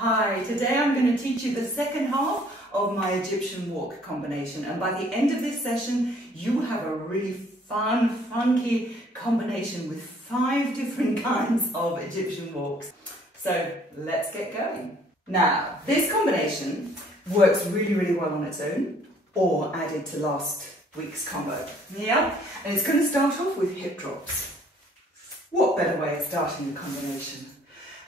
Hi, today I'm going to teach you the second half of my Egyptian walk combination, and by the end of this session you have a really fun, funky combination with 5 different kinds of Egyptian walks. So let's get going. Now, this combination works really well on its own or added to last week's combo. Yeah, and it's going to start off with hip drops. What better way of starting a combination?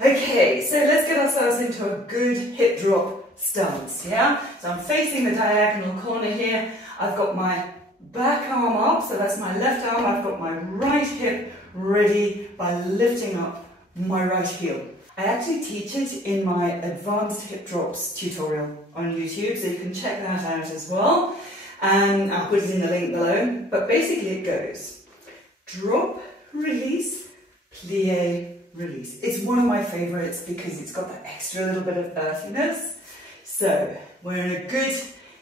Okay, so let's get ourselves into a good hip drop stance, yeah? So I'm facing the diagonal corner here. I've got my back arm up, so that's my left arm. I've got my right hip ready by lifting up my right heel. I actually teach it in my advanced hip drops tutorial on YouTube, so you can check that out as well. And I'll put it in the link below. But basically it goes drop, release, plie, release. It's one of my favourites because it's got that extra little bit of earthiness. So we're in a good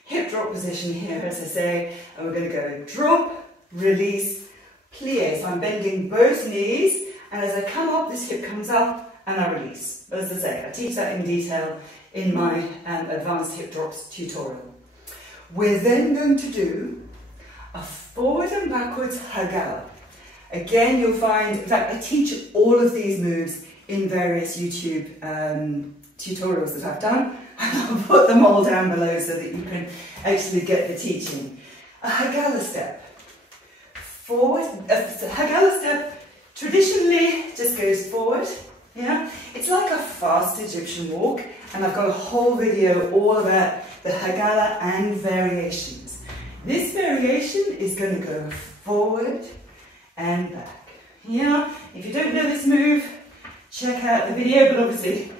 hip drop position here, as I say, and we're going to go drop, release, plie. So I'm bending both knees, and as I come up, this hip comes up and I release. But as I say, I teach that in detail in my advanced hip drops tutorial. We're then going to do a forward and backwards hagala. Again, you'll find, in fact, I teach all of these moves in various YouTube tutorials that I've done. I'll put them all down below so that you can actually get the teaching. A hagala step. Forward, a hagala step traditionally just goes forward. Yeah, it's like a fast Egyptian walk, and I've got a whole video all about the hagala and variations. This variation is going to go forward and back. Yeah, if you don't know this move, check out the video, but obviously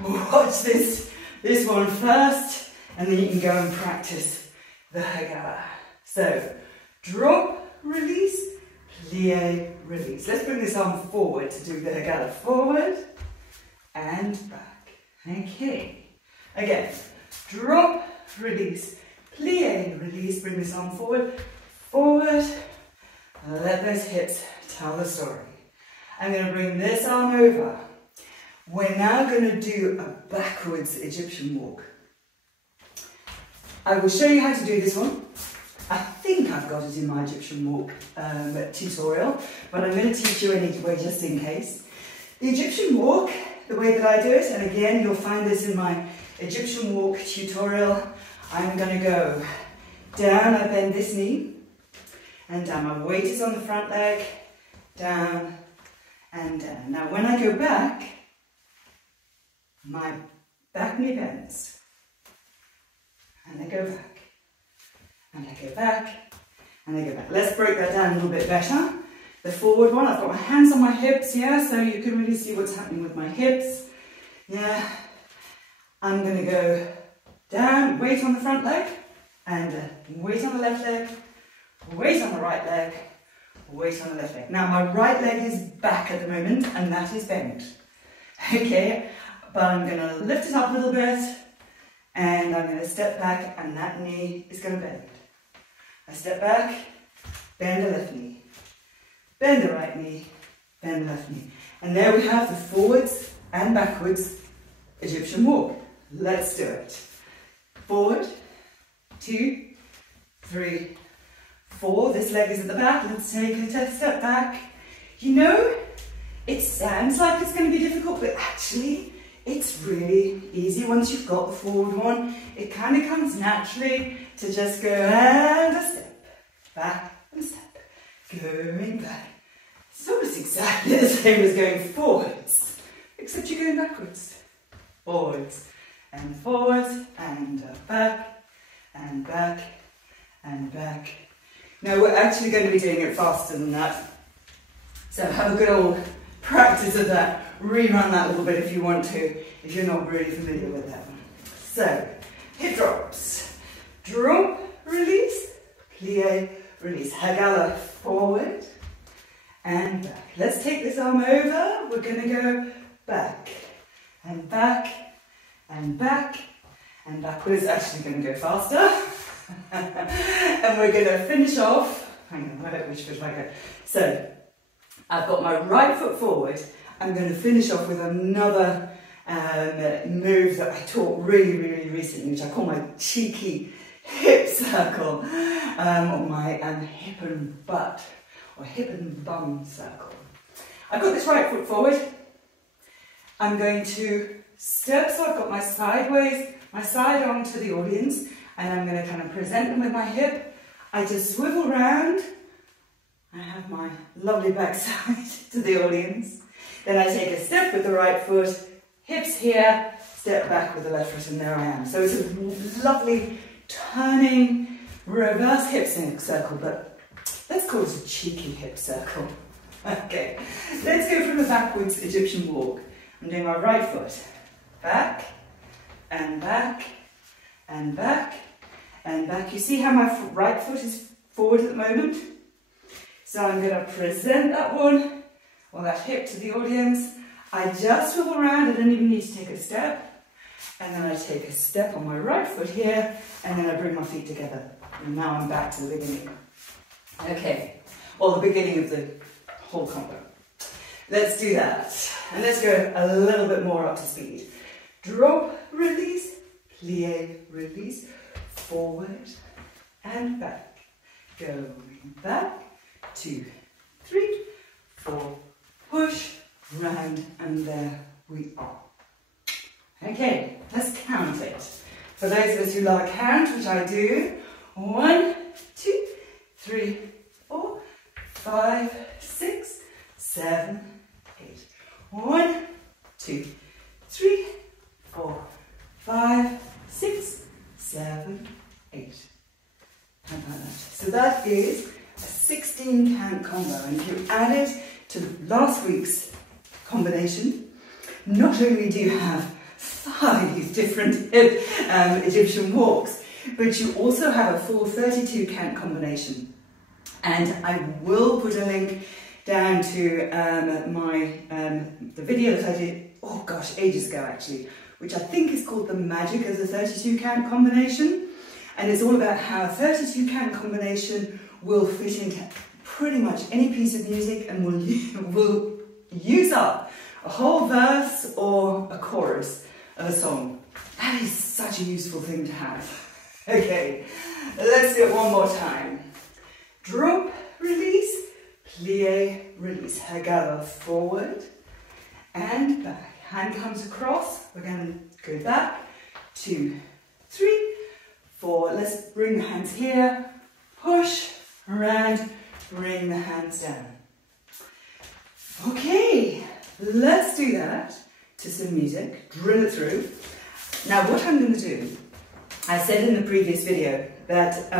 watch this one first, and then you can go and practice the hagala. So drop, release, plie, release. Let's bring this arm forward to do the hagala. Forward and back. Okay. Again, drop, release, plie, release. Bring this arm forward, forward. Let those hips tell the story. I'm going to bring this arm over. We're now going to do a backwards Egyptian walk. I will show you how to do this one. I think I've got it in my Egyptian walk tutorial, but I'm going to teach you anyway just in case. The Egyptian walk, the way that I do it, and again you'll find this in my Egyptian walk tutorial, I'm going to go down, I bend this knee, and down. My weight is on the front leg, down and down. Now when I go back, my back knee bends, and I go back, and I go back, and I go back. Let's break that down a little bit better. The forward one, I've got my hands on my hips, yeah, so you can really see what's happening with my hips. Yeah, I'm going to go down, weight on the front leg, and weight on the left leg, weight on the right leg, weight on the left leg. Now my right leg is back at the moment, and that is bent. Okay, but I'm going to lift it up a little bit, and I'm going to step back, and that knee is going to bend. I step back, bend the left knee, bend the right knee, bend the left knee. And there we have the forwards and backwards Egyptian walk. Let's do it. Forward, 2, 3, 4, this leg is at the back, let's take a step back. You know, it sounds like it's going to be difficult, but actually it's really easy once you've got the forward one. It kind of comes naturally to just go and a step, back and step, going back. It's almost exactly the same as going forwards, except you're going backwards. Forwards and forwards and back and back and back. Now we're actually going to be doing it faster than that. So have a good old practice of that. Rerun that a little bit if you want to, if you're not really familiar with that one. So, hip drops. Drop, release, plie, release. Hagala, forward and back. Let's take this arm over. We're going to go back and back and back and backwards. Actually going to go faster. And we're going to finish off, hang on, which foot do I go? So, I've got my right foot forward. I'm going to finish off with another move that I taught really recently, which I call my cheeky hip circle, or my hip and butt, or hip and bum circle. I've got this right foot forward. I'm going to step, so I've got my side arm to the audience, and I'm going to kind of present them with my hip. I just swivel round. I have my lovely backside to the audience. Then I take a step with the right foot, hips here, step back with the left foot, and there I am. So it's a lovely turning reverse hip circle, but let's call it a cheeky hip circle. Okay, let's go from the backwards Egyptian walk. I'm doing my right foot, back, and back, and back, and back. You see how my right foot is forward at the moment? So I'm going to present that one, or that hip to the audience. I just swivel around, I don't even need to take a step. And then I take a step on my right foot here, and then I bring my feet together. And now I'm back to the beginning. Okay, well, the beginning of the whole combo. Let's do that. And let's go a little bit more up to speed. Drop, release, plie, release, forward and back. Going back, 2, 3, 4, push, round, and there we are. Okay, let's count it. For those of us who like count, which I do, 1, 2, 3, 4, 5, 6, 7, 8. 1, 2, 3, 4, 5, 6, 7, 8. How about that? So that is a 16 count combo, and if you add it to last week's combination, not only do you have 5 different Egyptian walks, but you also have a full 32 count combination. And I will put a link down to the video that I did, oh gosh, ages ago actually, which I think is called The Magic of the 32 count combination. And it's all about how a 32 count combination will fit into pretty much any piece of music and will use up a whole verse or a chorus of a song. That is such a useful thing to have. Okay, let's do it one more time. Drop, release, plie, release. Hagala, forward and back. Hand comes across. We're going to go back. 2, 3, 4. Let's bring the hands here. Push, around, bring the hands down. Okay, let's do that to some music. Drill it through. Now what I'm going to do, I said in the previous video that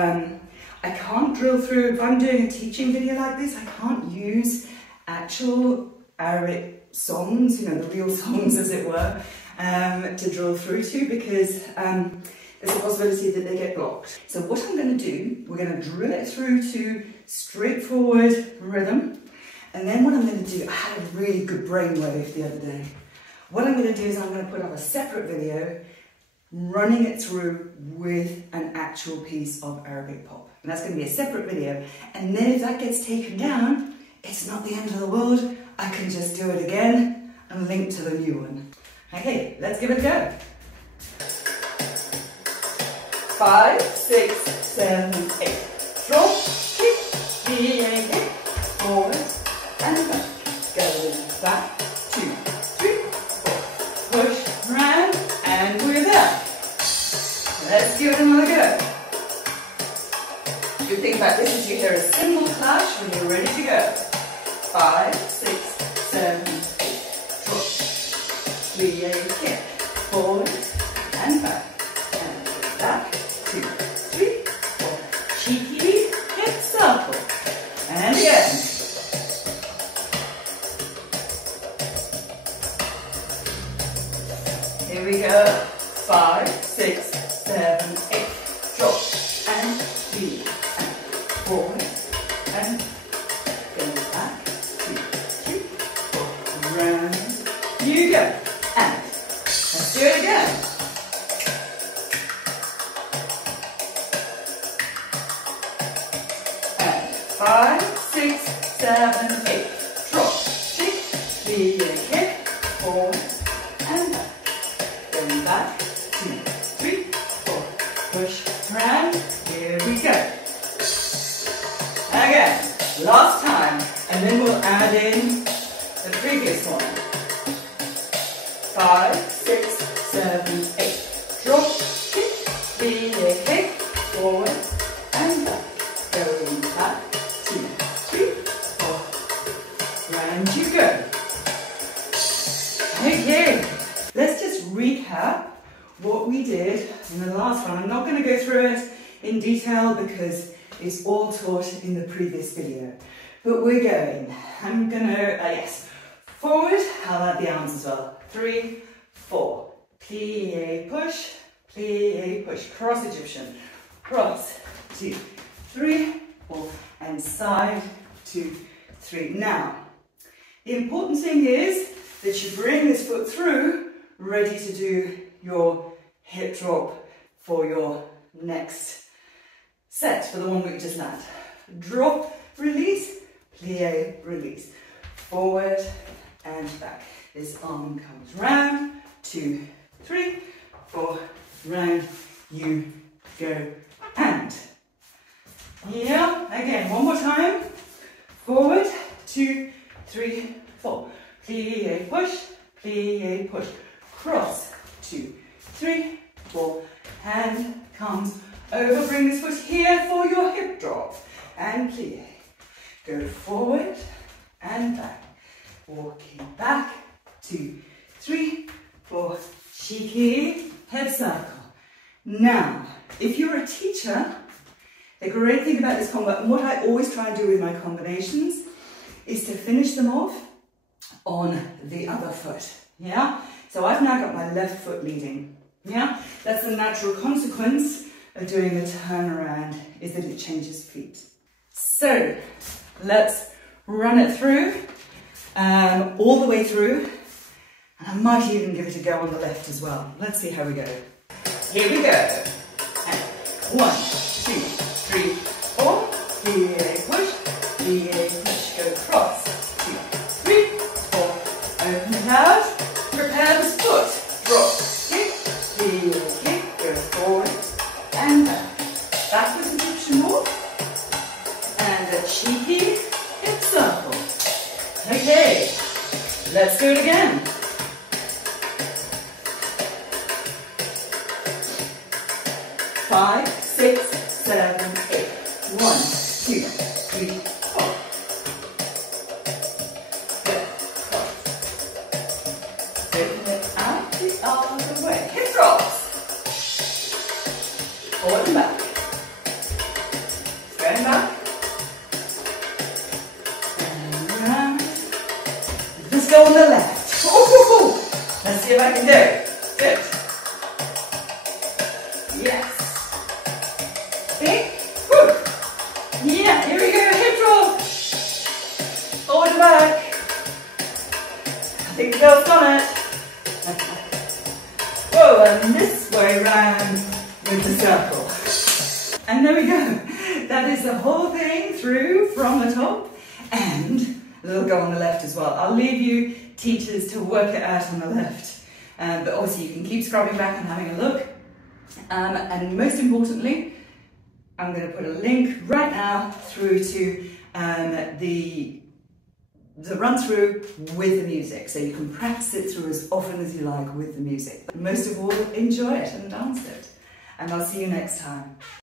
I can't drill through, if I'm doing a teaching video like this, I can't use actual Arabic songs, you know, the real songs as it were, to drill through to, because there's a possibility that they get blocked. So what I'm going to do, we're going to drill it through to straightforward rhythm, and then what I'm going to do, I had a really good brainwave the other day. What I'm going to do is I'm going to put up a separate video running it through with an actual piece of Arabic pop. And that's going to be a separate video. And then if that gets taken down, it's not the end of the world. I can just do it again and link to the new one. Okay, let's give it a go. 5, 6, 7, 8. Drop, kick, plie, kick, forward and back. Going back, 2, 3, 4. Push, round, and we're there. Let's give it another go. You think about this as you hear a cymbal clash when you're ready to go. 5, 6, 7, 8. Drop, plie, kick, forward and back. And back, 2, 3, 4. Cheeky hip circle. And again. Here we go. 5, 6, 7, 8. Drop and plie and forward and go back. 2, 3, 4. Round. You go. And let's do it again. And 5, 6, 7, 8. Drop, kick, plie, kick, forward and back. going back, 2, 3, 4, push, round, here we go. Again, last time, and then we'll add in the previous one. 5, 6, 7, 8. Drop, kick, kick, forward, and back. Going back, 2, 3, 4. Round you go. Okay, let's just recap what we did in the last one. I'm not going to go through it in detail because it's all taught in the previous video. But we're going. I'm going to, yes, forward. I'll add the arms as well. 3, 4. Plie, push, cross Egyptian. Cross, 2, 3, 4, and side, 2, 3. Now, the important thing is that you bring this foot through, ready to do your hip drop for your next set, for the one we just landed. Drop, release, plie, release. Forward and back. This arm comes round, 2, 3, 4, round, you go, and. Yeah, again, one more time. Forward, 2, 3, 4. Plie, push, cross, 2, 3, 4, hand comes over, bring this foot here for your hip drop, and plie. Go forward and back, walking back, 2, 3, 4, cheeky, head circle. Now, if you're a teacher, the great thing about this combo, and what I always try and do with my combinations, is to finish them off on the other foot, yeah? So I've now got my left foot leading, yeah? That's the natural consequence of doing the turnaround, is that it changes feet. So, let's run it through, all the way through, and I might even give it a go on the left as well. Let's see how we go. Here we go. And 1, 2, 3, 4, plie, push, go cross, 2, 3, 4, open it out, prepare this foot, drop, kick, plie, kick, go forward, and back. Backwards Egyptian walk, and a cheeky hip circle. Okay, let's do it again. 5, 6, 7, 8. 1, 2, 3, 4. Good. Open it out the other way. Hip drops. Forward and back. Going back. And around. Let's go on the left. Ooh. Let's see if I can do it. Good. Yes. See? Woo. Yeah, here we go, hip drop. Forward and back. I think the girl's got it. Whoa, and this way round with the circle. And there we go. That is the whole thing through from the top, and a little go on the left as well. I'll leave you teachers to work it out on the left. But obviously you can keep scrubbing back and having a look. And most importantly, I'm going to put a link right now through to the run through with the music, so you can practice it through as often as you like with the music. But most of all, enjoy it and dance it. And I'll see you next time.